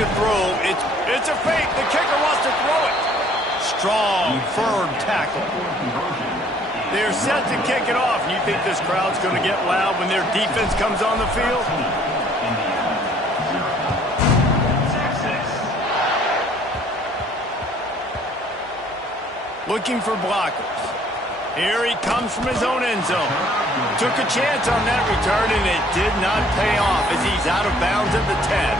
to throw. It's a fake. The kicker wants to throw it. Strong, firm tackle. They're set to kick it off. You think this crowd's going to get loud when their defense comes on the field? Looking for blockers. Here he comes from his own end zone. Took a chance on that return, and it did not pay off as he's out of bounds at the 10.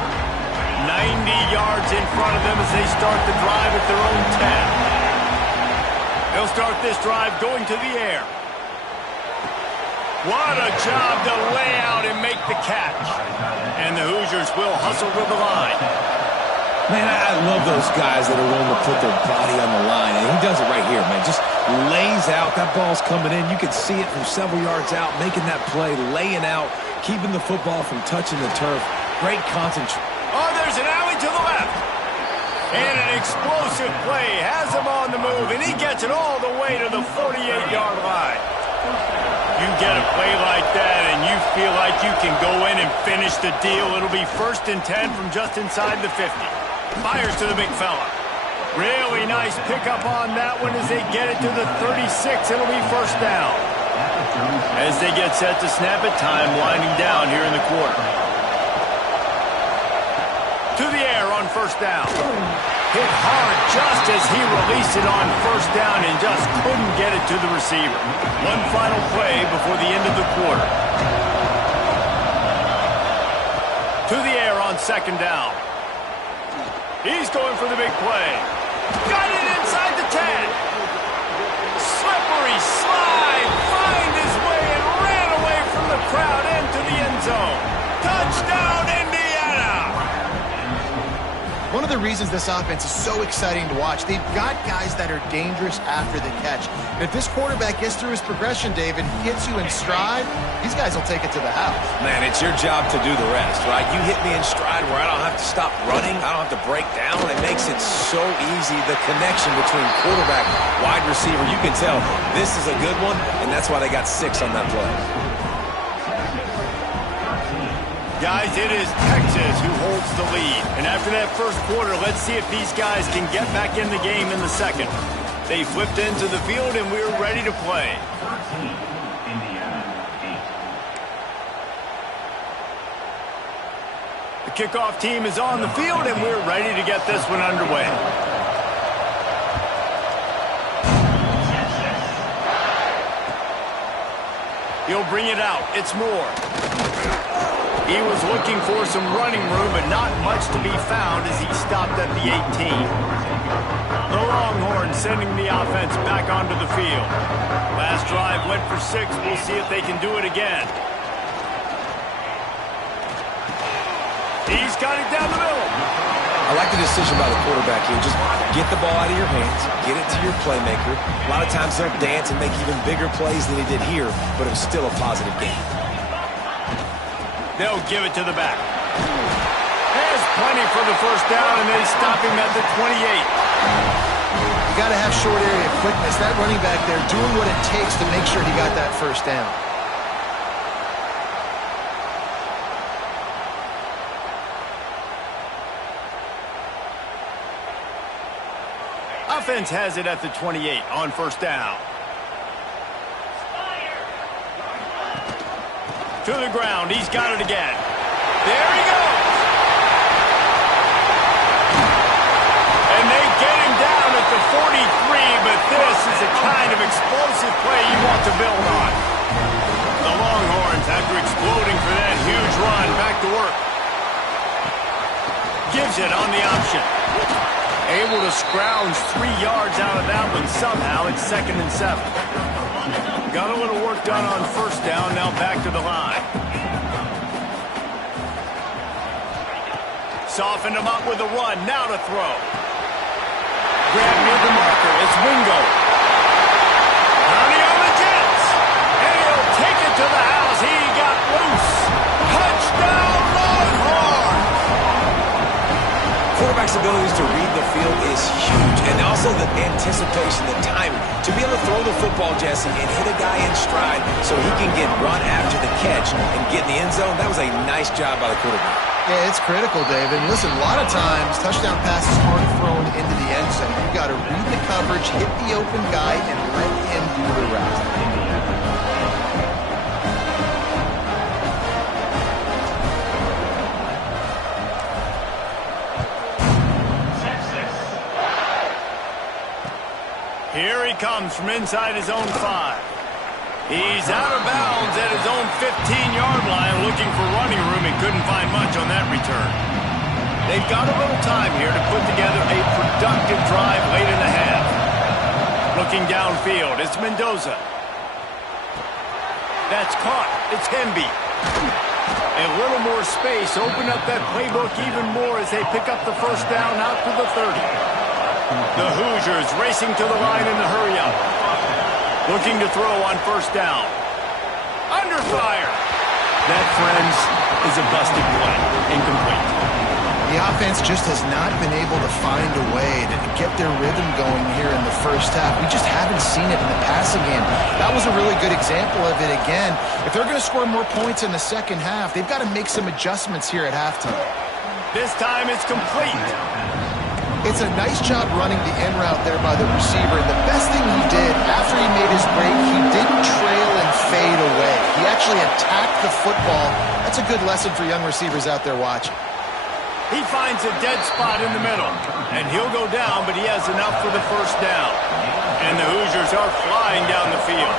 90 yards in front of them as they start the drive at their own 10. They'll start this drive going to the air. What a job to lay out and make the catch. And the Hoosiers will hustle to the line. Man, I love those guys that are willing to put their body on the line. And he does it right here, man. Just lays out. That ball's coming in. You can see it from several yards out, making that play, laying out, keeping the football from touching the turf. Great concentration. Oh, there's an alley to the left. And an explosive play has him on the move, and he gets it all the way to the 48-yard line. You get a play like that, and you feel like you can go in and finish the deal. It'll be 1st and 10 from just inside the 50. Fires to the big fella. Really nice pickup on that one as they get it to the 36. It'll be 1st down. As they get set to snap it, time winding down here in the quarter. To the air on 1st down. Hit hard just as he released it on 1st down and just couldn't get it to the receiver. One final play before the end of the quarter. To the air on 2nd down. He's going for the big play. Got it inside the 10. Slippery slide. Find his way and ran away from the crowd into the end zone. Touchdown, Indiana. One of the reasons this offense is so exciting to watch, they've got guys that are dangerous after the catch. And if this quarterback gets through his progression, David, hits you in stride, these guys will take it to the house. Man, it's your job to do the rest, right? You hit me in stride where I don't have to stop running. I don't have to break down. It makes it so easy. The connection between quarterback, wide receiver, you can tell this is a good one, and that's why they got 6 on that play. Guys, it is Texas who holds the lead. And after that 1st quarter, let's see if these guys can get back in the game in the 2nd. They flipped into the field, and we're ready to play. The kickoff team is on the field, and we're ready to get this one underway. He'll bring it out. It's Moore. He was looking for some running room, but not much to be found as he stopped at the 18. The Longhorns sending the offense back onto the field. Last drive went for 6. We'll see if they can do it again. He's got it down the middle. I like the decision by the quarterback here. Just get the ball out of your hands, get it to your playmaker. A lot of times they'll dance and make even bigger plays than he did here, but it was still a positive game. They'll give it to the back. There's plenty for the 1st down, and they stop him at the 28. You got to have short area quickness. That running back there doing what it takes to make sure he got that 1st down. Offense has it at the 28 on 1st down. To the ground. He's got it again. There he goes. And they get him down at the 43, but this is the kind of explosive play you want to build on. The Longhorns, after exploding for that huge run, back to work. Gives it on the option. Able to scrounge 3 yards out of that one somehow. It's 2nd and 7. Got a little work done on 1st down, now back to the line. Softened him up with a run, now to throw. Grab near the marker, it's Wingo. Counting on the Jets. And he'll take it to the house, he got loose. Touchdown, Longhorns! Quarterback's abilities to read the field is huge. And also the anticipation, the timing. To be able to throw the football, Jesse, and hit a guy in stride so he can get run after the catch and get in the end zone, that was a nice job by the quarterback. Yeah, it's critical, David. Listen, a lot of times, touchdown passes aren't thrown into the end zone. You've got to read the coverage, hit the open guy, and let him do the rest. Here he comes from inside his own 5. He's out of bounds at his own 15-yard line, looking for running room and couldn't find much on that return. They've got a little time here to put together a productive drive late in the half. Looking downfield, it's Mendoza. That's caught. It's Hemby. A little more space. Open up that playbook even more as they pick up the first down out to the 30. The Hoosiers racing to the line in the hurry-up. Looking to throw on first down. Under fire. That, friends, is a busted play. Incomplete. The offense just has not been able to find a way to get their rhythm going here in the first half. We just haven't seen it in the passing game. That was a really good example of it again. If they're going to score more points in the second half, they've got to make some adjustments here at halftime. This time it's complete. It's a nice job running the in route there by the receiver. And the best thing he did after he made his break, he didn't trail and fade away. He actually attacked the football. That's a good lesson for young receivers out there watching. He finds a dead spot in the middle, and he'll go down, but he has enough for the first down. And the Hoosiers are flying down the field.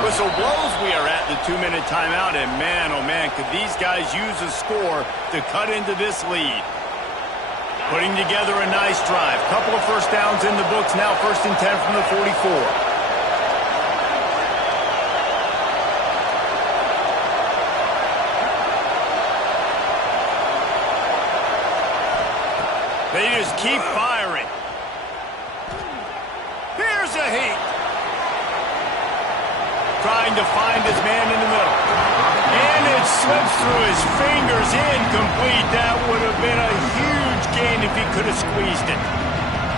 Whistle blows, we are at the 2-minute timeout, and man, oh man, could these guys use a score to cut into this lead. Putting together a nice drive. Couple of first downs in the books now, 1st and 10 from the 44. They just keep firing. Here's a heat. Trying to find his man in the middle. And it slips through his fingers. Incomplete. That would have been a huge gain if he could have squeezed it.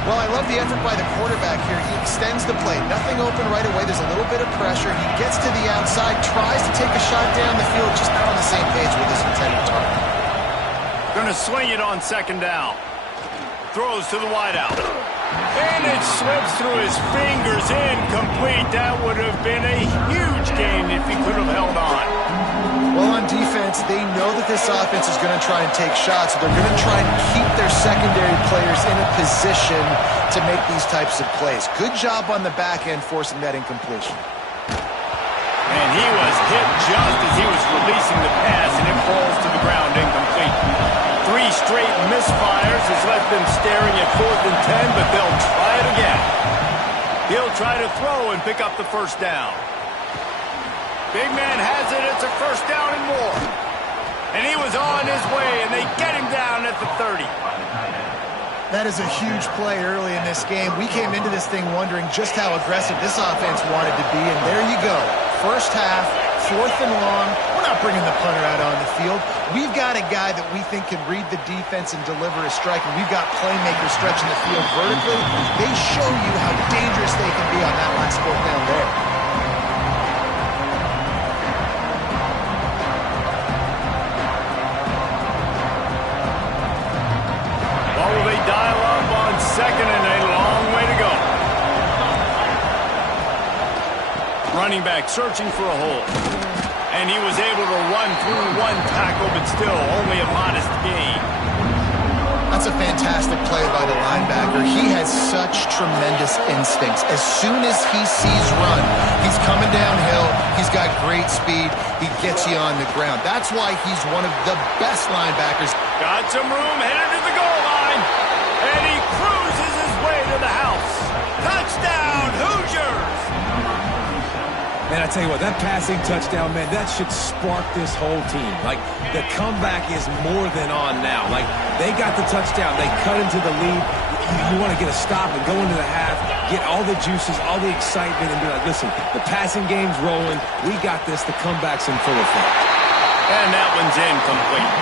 Well, I love the effort by the quarterback here. He extends the play. Nothing open right away. There's a little bit of pressure. He gets to the outside, tries to take a shot down the field, just not on the same page with his intended target. Going to swing it on second down. Throws to the wideout. And it slips through his fingers. Incomplete. That would have been a huge gain if he could have held on. Well, on defense, they know that this offense is going to try and take shots. So they're going to try and keep their secondary players in a position to make these types of plays. Good job on the back end forcing that incompletion. And he was hit just as he was releasing the pass, and it falls to the ground incomplete. 3 straight misfires has left them staring at 4th and 10, but they'll try it again. He'll try to throw and pick up the first down. Big man has it. It's a first down and more. And he was on his way, and they get him down at the 30. That is a huge play early in this game. We came into this thing wondering just how aggressive this offense wanted to be, and there you go. First half, 4th and long. We're not bringing the punter out on the field. We've got a guy that we think can read the defense and deliver a strike, and we've got playmakers stretching the field vertically. They show you how dangerous they can be on that last 4th down there. Will they dial up on second and a long way to go? Running back searching for a hole. And he was able to run through 1 tackle, but still only a modest gain. That's a fantastic play by the linebacker. He has such tremendous instincts. As soon as he sees run, he's coming downhill. He's got great speed. He gets you on the ground. That's why he's one of the best linebackers. Got some room, headed to the goal line. And he cruises his way to the house. Touchdown, Hoosiers! Man, I tell you what, that passing touchdown, man, that should spark this whole team. Like, the comeback is more than on now. Like, they got the touchdown. They cut into the lead. You want to get a stop and go into the half, get all the juices, all the excitement, and be like, listen, the passing game's rolling. We got this. The comeback's in full effect. And that one's incomplete.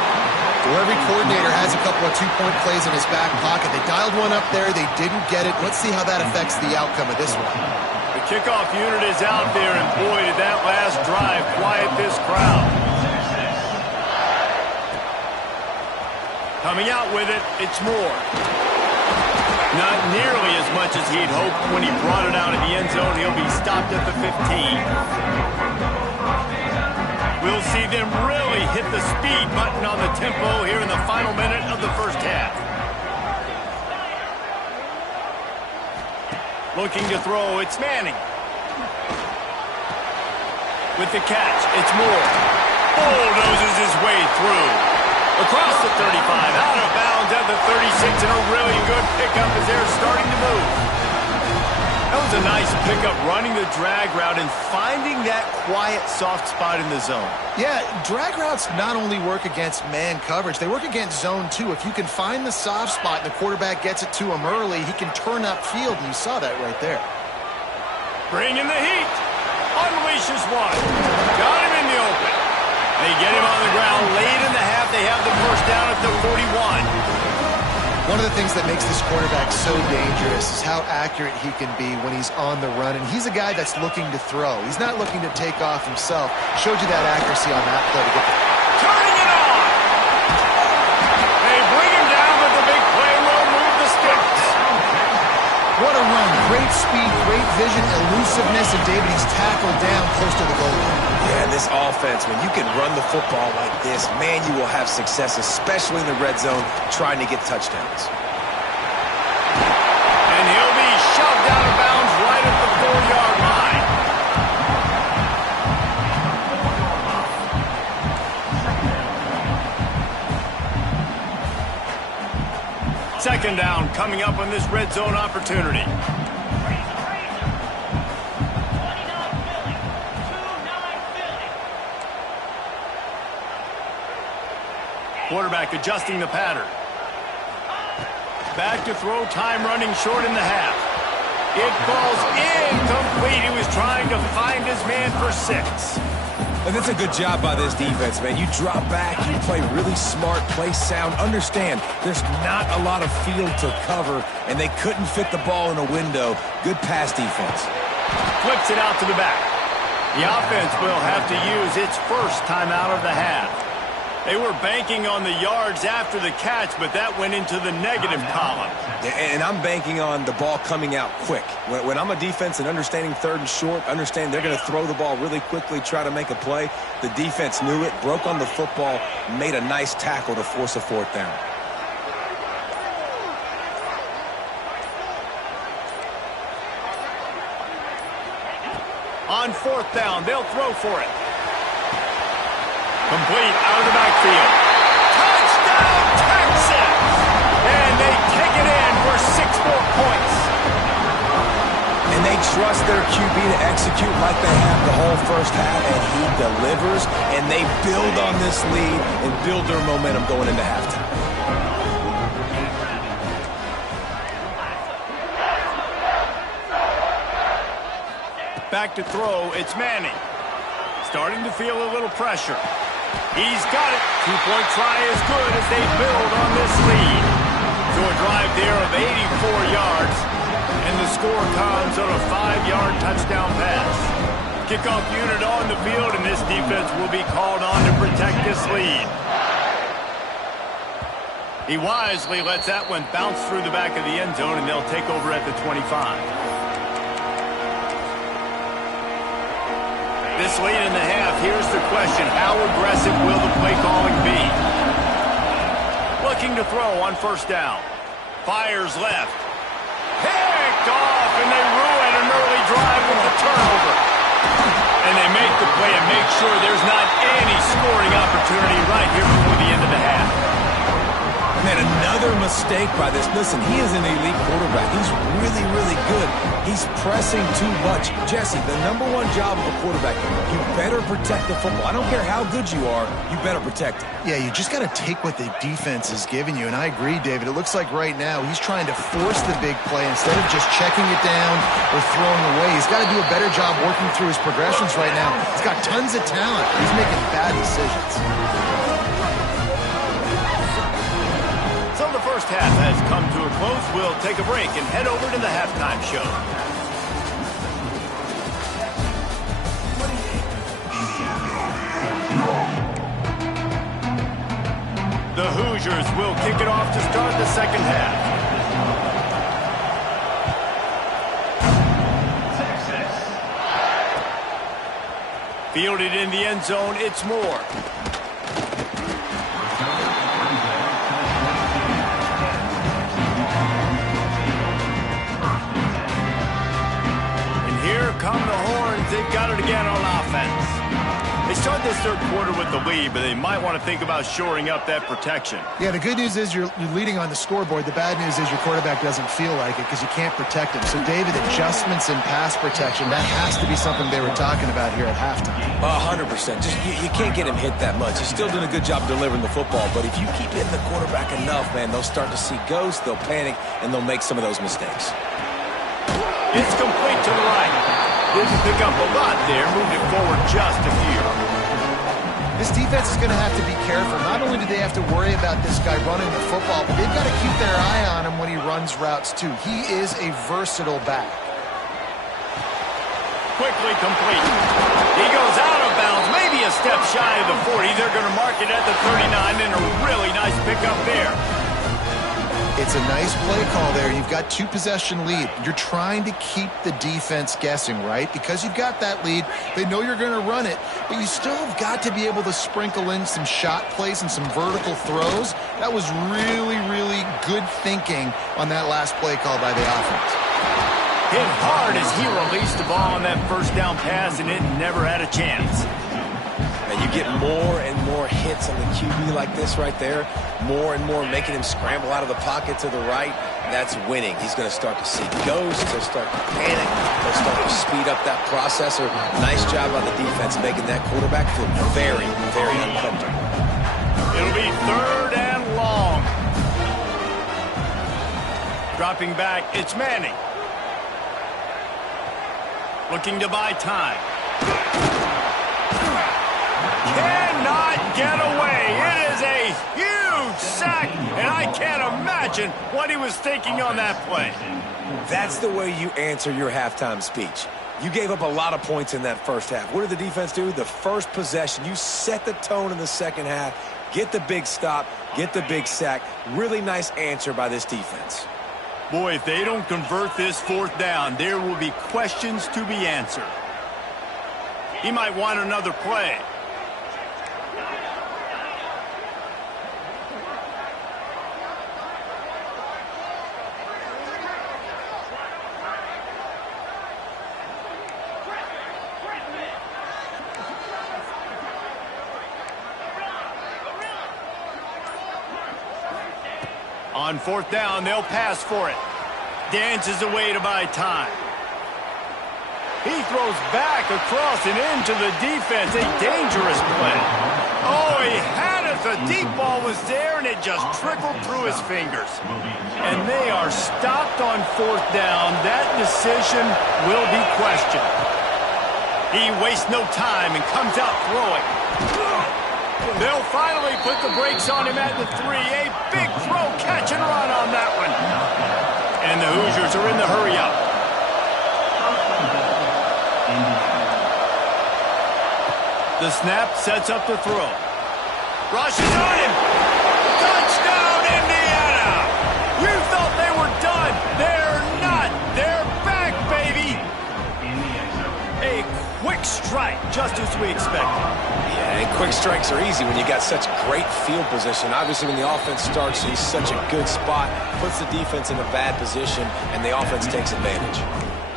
Well, every coordinator has a couple of two-point plays in his back pocket. They dialed one up there. They didn't get it. Let's see how that affects the outcome of this one. The kickoff unit is out there, and boy, did that last drive quiet this crowd. Coming out with it, it's Moore. Not nearly as much as he'd hoped when he brought it out of the end zone. He'll be stopped at the 15. We'll see them really hit the speed button on the tempo here in the final minute of the first half. Looking to throw, it's Manning. With the catch, it's Moore. Bulldozes his way through. Across the 35, out of bounds at the 36, and a really good pickup as they're starting to move. That was a nice pickup, running the drag route and finding that quiet, soft spot in the zone. Yeah, drag routes not only work against man coverage, they work against zone too. If you can find the soft spot and the quarterback gets it to him early, he can turn upfield, and you saw that right there. Bring in the heat. Unleashes one. Got him in the open. They get him on the ground late in the half. They have the first down at the 41. One of the things that makes this quarterback so dangerous is how accurate he can be when he's on the run. And he's a guy that's looking to throw. He's not looking to take off himself. Showed you that accuracy on that play to get the... Turning it on! They bring him down with the big play and will move the sticks. What a run. Great speed, great vision, elusiveness, and David, he's tackled down close to the goal line. Yeah, this offense, when you can run the football like this, man, you will have success, especially in the red zone, trying to get touchdowns. And he'll be shoved out of bounds right at the 4-yard line. Second down coming up on this red zone opportunity. Quarterback adjusting the pattern. Back to throw, time running short in the half. It falls incomplete. He was trying to find his man for 6. And that's a good job by this defense, man. You drop back, you play really smart, play sound. Understand, there's not a lot of field to cover, and they couldn't fit the ball in a window. Good pass defense. Flips it out to the back. The offense will have to use its first timeout of the half. They were banking on the yards after the catch, but that went into the negative column. And I'm banking on the ball coming out quick. When I'm a defense and understanding third and short, understand they're going to throw the ball really quickly, try to make a play. The defense knew it, broke on the football, made a nice tackle to force a fourth down. On fourth down, they'll throw for it. Complete out of the backfield. Touchdown, Texans! And they kick it in for 6 more points. And they trust their QB to execute like they have the whole first half, and he delivers, and they build on this lead and build their momentum going into halftime. Back to throw, it's Manning. Starting to feel a little pressure. He's got it. 2-point try is good as they build on this lead. So a drive there of 84 yards, and the score comes on a 5-yard touchdown pass. Kickoff unit on the field, and this defense will be called on to protect this lead. He wisely lets that one bounce through the back of the end zone, and they'll take over at the 25. This late in the half, here's the question. How aggressive will the play calling be? Looking to throw on first down. Fires left. Picked off, and they ruin an early drive with the turnover. And they make the play and make sure there's not any scoring opportunity right here before the end of the half. Man, another mistake by this. Listen, he is an elite quarterback. He's really, really good. He's pressing too much. Jesse, the #1 job of a quarterback, you better protect the football. I don't care how good you are, you better protect it. Yeah, you just got to take what the defense is giving you, and I agree, David. It looks like right now he's trying to force the big play instead of just checking it down or throwing away. He's got to do a better job working through his progressions right now. He's got tons of talent. He's making bad decisions. first half has come to a close. We'll take a break and head over to the halftime show. The Hoosiers will kick it off to start the second half. Fielded in the end zone, it's Moore. And here come the Horns. They've got it again on offense. They start this third quarter with the lead, but they might want to think about shoring up that protection. Yeah, the good news is you're leading on the scoreboard. The bad news is your quarterback doesn't feel like it because you can't protect him. So, David, adjustments in pass protection, that has to be something they were talking about here at halftime. 100%. Just you can't get him hit that much. He's still doing a good job delivering the football, but if you keep hitting the quarterback enough, man, they'll start to see ghosts, they'll panic, and they'll make some of those mistakes. It's complete to the right. Didn't pick up a lot there, moved it forward just a few. This defense is going to have to be careful. Not only do they have to worry about this guy running the football, but they've got to keep their eye on him when he runs routes too. He is a versatile back. Quickly complete. He goes out of bounds, maybe a step shy of the 40. They're going to mark it at the 39, and a really nice pickup there. It's a nice play call there. You've got 2-possession lead. You're trying to keep the defense guessing, right? Because you've got that lead. They know you're going to run it, but you still have got to be able to sprinkle in some shot plays and some vertical throws. That was really, really good thinking on that last play call by the offense. Hit hard as he released the ball on that first down pass, and it never had a chance. And you get more and more hits on the QB like this right there, more and more making him scramble out of the pocket to the right. That's winning. He's going to start to see ghosts. He'll start to panic. He'll start to speed up that processor. Nice job on the defense making that quarterback feel very, very uncomfortable. It'll be third and long. Dropping back, it's Manning. Looking to buy time. Cannot get away. It is a huge sack, and I can't imagine what he was thinking on that play. That's the way you answer your halftime speech. You gave up a lot of points in that first half. What did the defense do? The first possession, you set the tone in the second half, get the big stop, get the big sack. Really nice answer by this defense. Boy, if they don't convert this fourth down, there will be questions to be answered. He might want another play. On fourth down, they'll pass for it. Dances away to buy time. He throws back across and into the defense. A dangerous play. Oh, he had it. The deep ball was there, and it just trickled through his fingers. And they are stopped on fourth down. That decision will be questioned. He wastes no time and comes out throwing. They'll finally put the brakes on him at the 3. A big throw, catch and run on that one. And the Hoosiers are in the hurry-up. The snap sets up the throw. Rushes on him. Touchdown, Indiana! You thought they were done. They're not. They're back, baby. A quick strike, just as we expected. Yeah, and quick strikes are easy when you got such great field position. Obviously, when the offense starts in such a good spot, puts the defense in a bad position, and the offense takes advantage.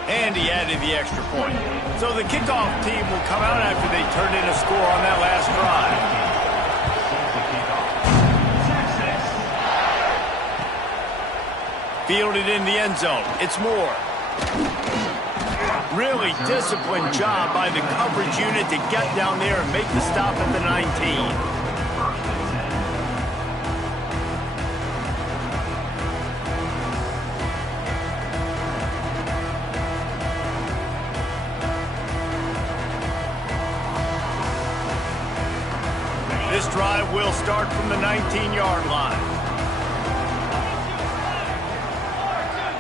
And he added the extra point. So the kickoff team will come out after they turned in a score on that last drive. Fielded in the end zone. It's Moore. Really disciplined job by the coverage unit to get down there and make the stop at the 19. This drive will start from the 19-yard line.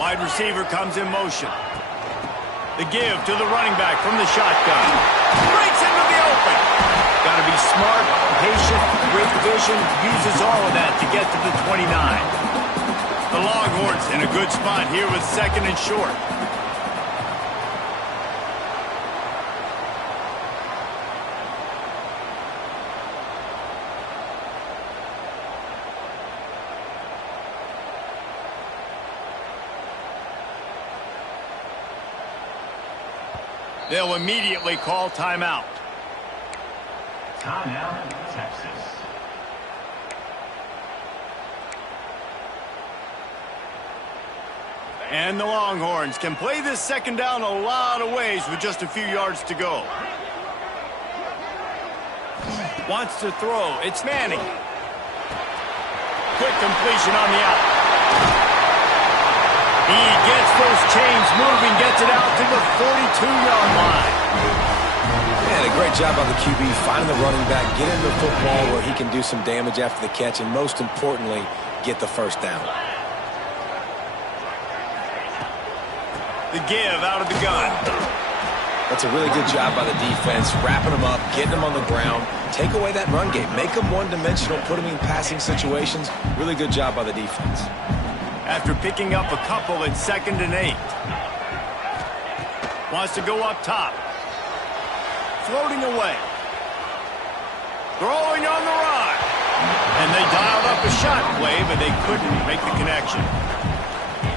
Wide receiver comes in motion. The give to the running back from the shotgun. Breaks into the open. Got to be smart, patient, great vision. Uses all of that to get to the 29. The Longhorns in a good spot here with 2nd and short. They'll immediately call timeout. Timeout, Texas. And the Longhorns can play this 2nd down a lot of ways with just a few yards to go. Wants to throw. It's Manning. Quick completion on the out. He gets those chains moving, gets it out to the 42-yard line. Man, a great job by the QB finding the running back, get him the football where he can do some damage after the catch, and most importantly, get the 1st down. The give out of the gun. That's a really good job by the defense, wrapping them up, getting them on the ground, take away that run game, make them one-dimensional, put them in passing situations. Really good job by the defense. After picking up a couple at 2nd and 8. Wants to go up top. Floating away. Throwing on the run. And they dialed up a shot play, but they couldn't make the connection.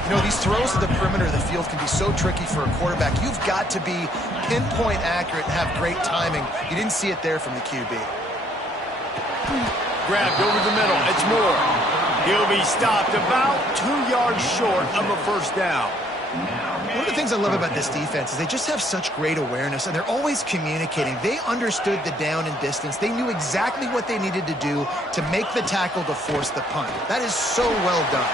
You know, these throws to the perimeter of the field can be so tricky for a quarterback. You've got to be pinpoint accurate and have great timing. You didn't see it there from the QB. Grabbed over the middle. It's Moore. He'll be stopped about 2 yards short of a 1st down. One of the things I love about this defense is they just have such great awareness, and they're always communicating. They understood the down and distance. They knew exactly what they needed to do to make the tackle to force the punt. That is so well done.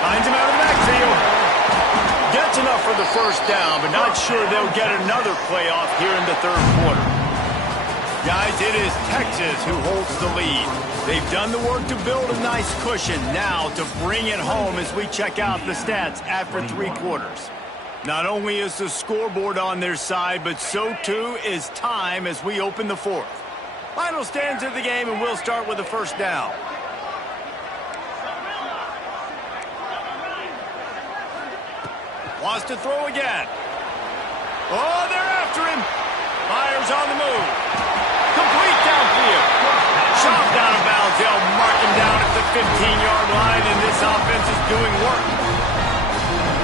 Finds him out of the backfield. Gets enough for the 1st down, but not sure they'll get another playoff here in the 3rd quarter. Guys, it is Texas who holds the lead. They've done the work to build a nice cushion. Now to bring it home as we check out the stats after 3 quarters. Not only is the scoreboard on their side, but so too is time as we open the 4th. Final stands of the game, and we'll start with the 1st down. Wants to throw again. Oh, they're after him. Myers on the move. Complete downfield. Chopped out of bounds. They'll mark him down at the 15-yard line, and this offense is doing work.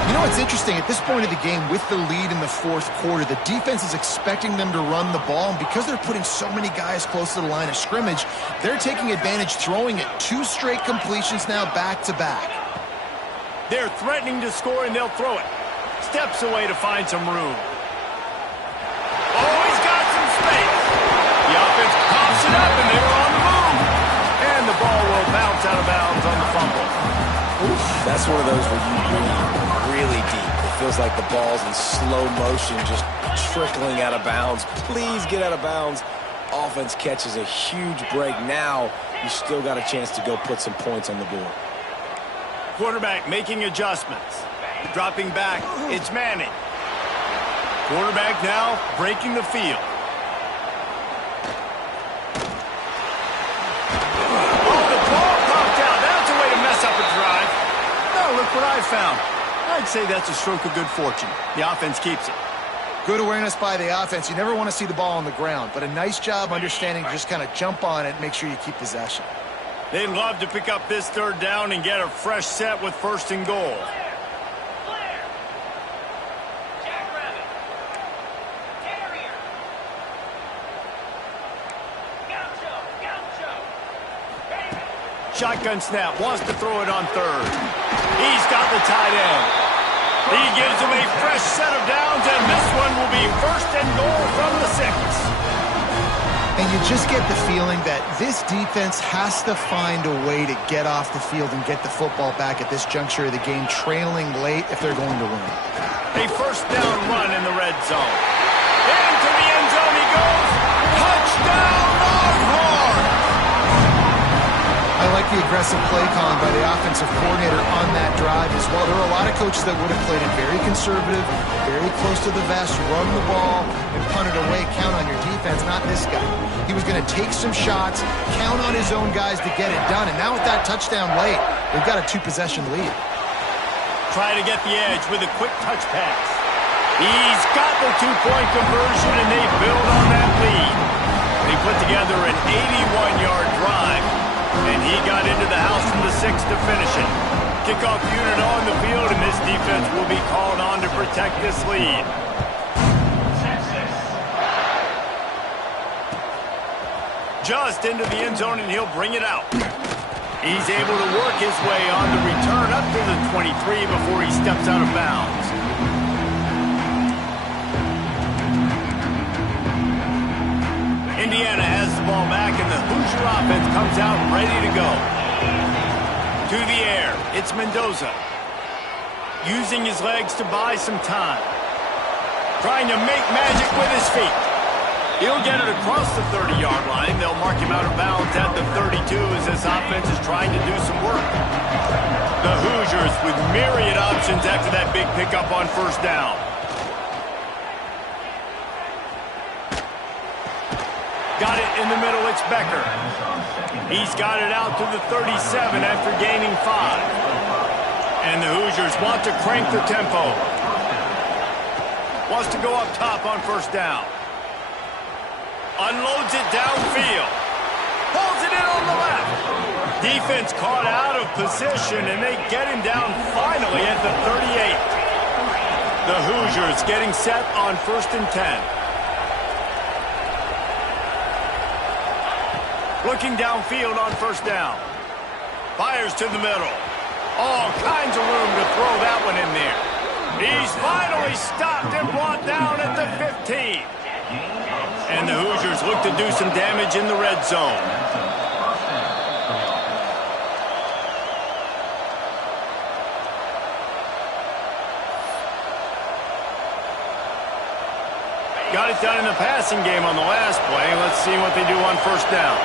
You know what's interesting? At this point of the game, with the lead in the 4th quarter, the defense is expecting them to run the ball, and because they're putting so many guys close to the line of scrimmage, they're taking advantage, throwing it 2 straight completions now back-to-back. They're threatening to score, and they'll throw it. Steps away to find some room. Oh, he's got some space. The offense pops it up, and they were on the move. And the ball will bounce out of bounds on the fumble. Oof, that's one of those where you breathe really deep. It feels like the ball's in slow motion, just trickling out of bounds. Please get out of bounds. Offense catches a huge break. Now you still got a chance to go put some points on the board. Quarterback making adjustments. Dropping back, it's Manning. Quarterback now breaking the field. Oh, the ball popped out. That's a way to mess up a drive. No, look what I found. I'd say that's a stroke of good fortune. The offense keeps it. Good awareness by the offense. You never want to see the ball on the ground, but a nice job understanding to just kind of jump on it and make sure you keep possession. They'd love to pick up this 3rd down and get a fresh set with 1st and goal. Shotgun snap, wants to throw it on 3rd. He's got the tight end. He gives him a fresh set of downs, and this one will be 1st and goal from the 6. And you just get the feeling that this defense has to find a way to get off the field and get the football back at this juncture of the game, trailing late if they're going to win. A 1st down run in the red zone. Into the end zone he goes. Touchdown, Longhorn! I I like the aggressive play calling by the offensive coordinator on that drive as well. There are a lot of coaches that would have played it very conservative, very close to the vest, run the ball, and punt it away, count on your defense. Not this guy. He was going to take some shots, count on his own guys to get it done. And now with that touchdown late, they've got a 2-possession lead. Try to get the edge with a quick touch pass. He's got the 2-point conversion, and they build on that lead. They put together an 81-yard drive, and he got into the house from the 6 to finish it. Kickoff unit on the field, and this defense will be called on to protect this lead. Just into the end zone, and he'll bring it out. He's able to work his way on the return up to the 23 before he steps out of bounds. Indiana has the ball back, and the Hoosier offense comes out ready to go. To the air, it's Mendoza. Using his legs to buy some time. Trying to make magic with his feet. He'll get it across the 30-yard line. They'll mark him out of bounds at the 32 as this offense is trying to do some work. The Hoosiers with myriad options after that big pickup on first down. Got it in the middle, it's Becker. He's got it out to the 37 after gaining 5. And the Hoosiers want to crank the tempo. Wants to go up top on first down. Unloads it downfield. Pulls it in on the left. Defense caught out of position, and they get him down finally at the 38. The Hoosiers getting set on 1st and 10. Looking downfield on first down. Fires to the middle. All kinds of room to throw that one in there. He's finally stopped and brought down at the 15. And the Hoosiers look to do some damage in the red zone. Got it done in the passing game on the last play. Let's see what they do on first down.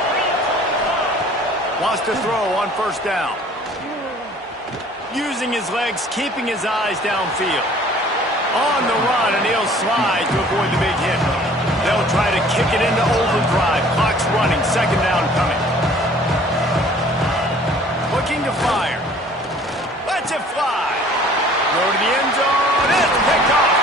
Wants to throw on first down. Using his legs, keeping his eyes downfield. On the run, and he'll slide to avoid the big hit. They'll try to kick it into overdrive. Clock's running. Second down coming. Looking to fire. Lets it fly. Go to the end zone. It's picked off.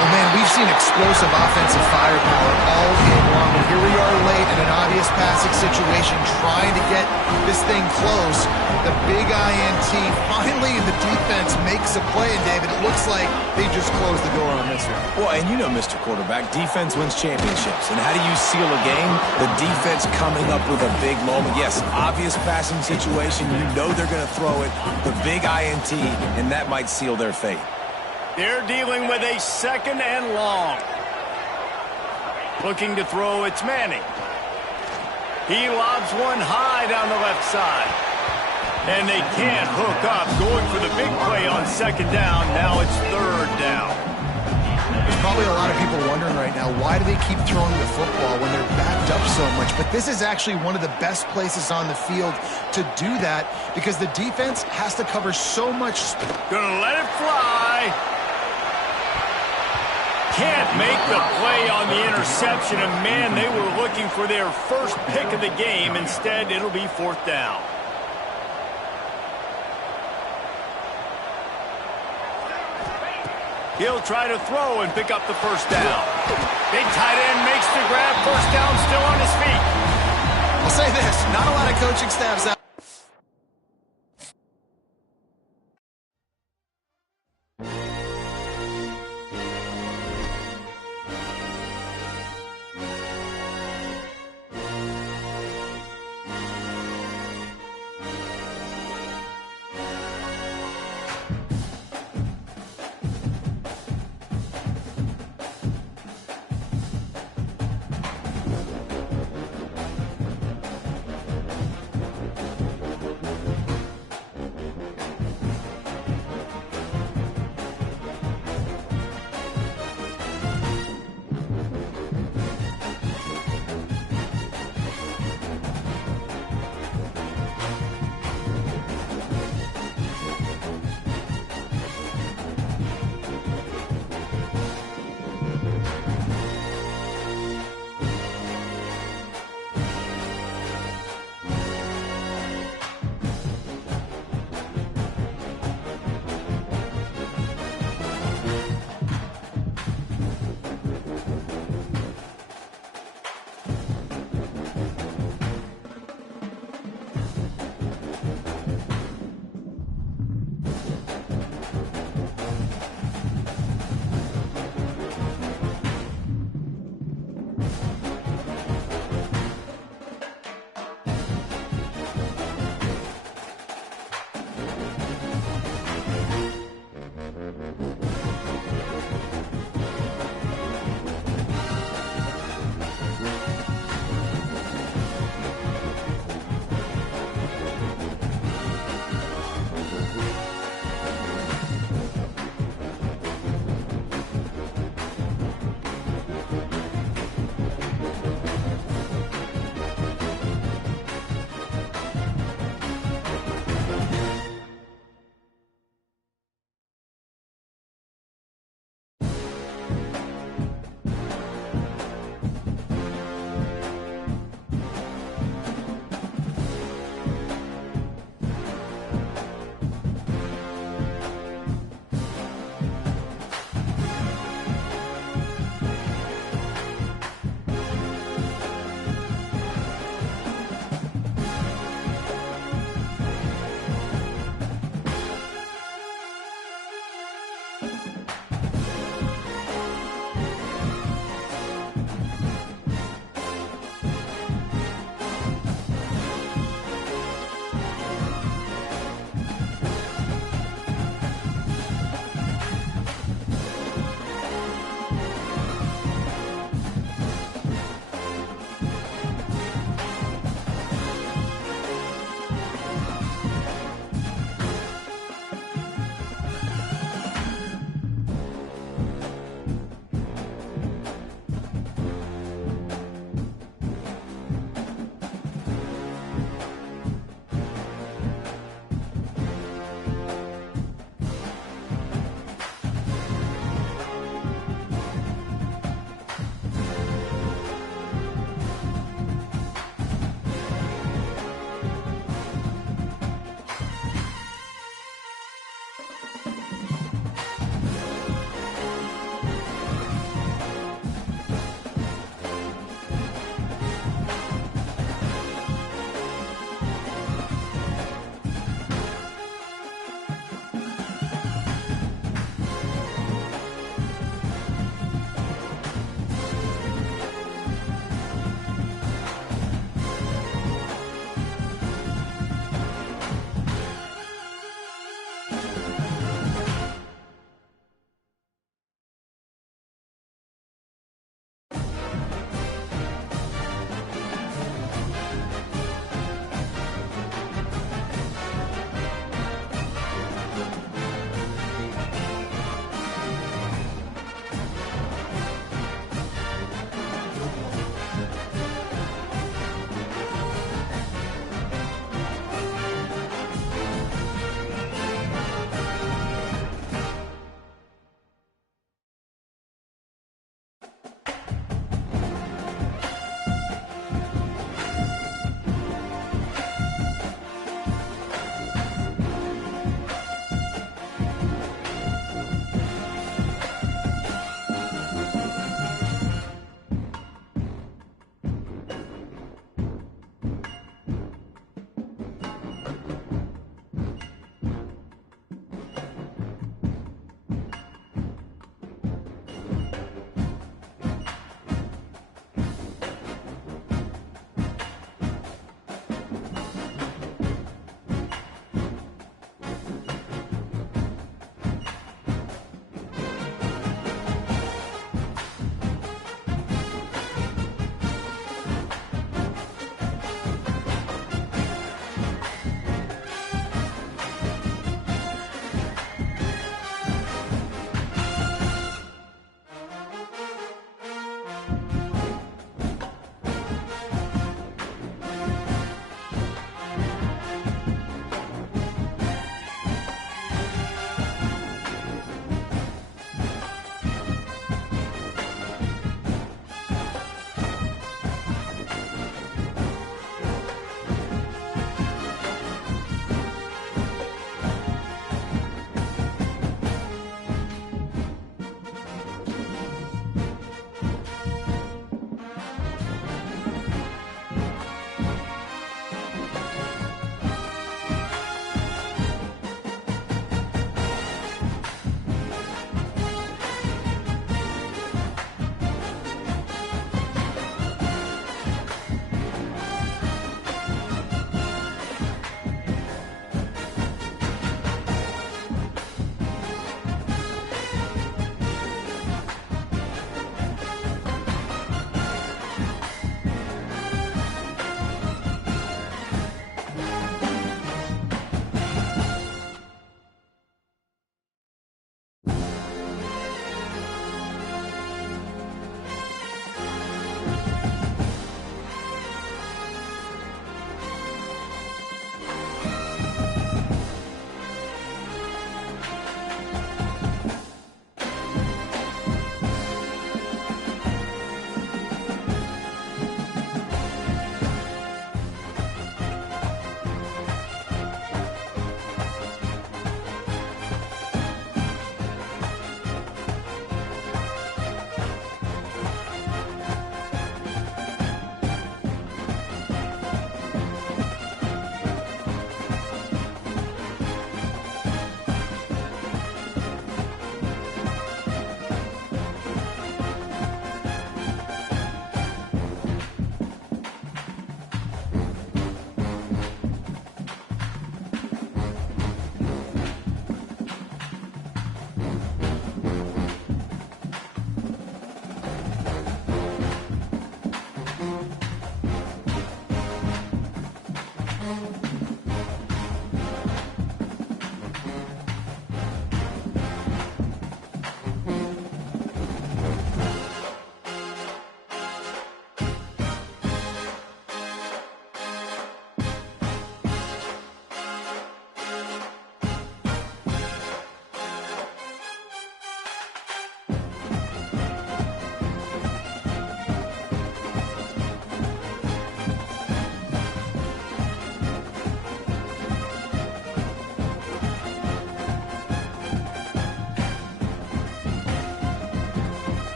Well, man, we've seen explosive offensive firepower all game long. But here we are late in an obvious passing situation, trying to get this thing close. The big INT. Finally, the defense makes a play, and David, it looks like they just closed the door on this one. Well, and you know, Mr. Quarterback, defense wins championships. And how do you seal a game? The defense coming up with a big moment. Yes, obvious passing situation. You know they're going to throw it. The big INT, and that might seal their fate. They're dealing with a 2nd and long. Looking to throw, it's Manning. He lobs one high down the left side. And they can't hook up. Going for the big play on 2nd down. Now it's 3rd down. There's probably a lot of people wondering right now, why do they keep throwing the football when they're backed up so much? But this is actually one of the best places on the field to do that because the defense has to cover so much. Gonna let it fly. Can't make the play on the interception, and man, they were looking for their first pick of the game. Instead, it'll be 4th down. He'll try to throw and pick up the first down. Big tight end makes the grab. First down, still on his feet. I'll say this, not a lot of coaching staffs out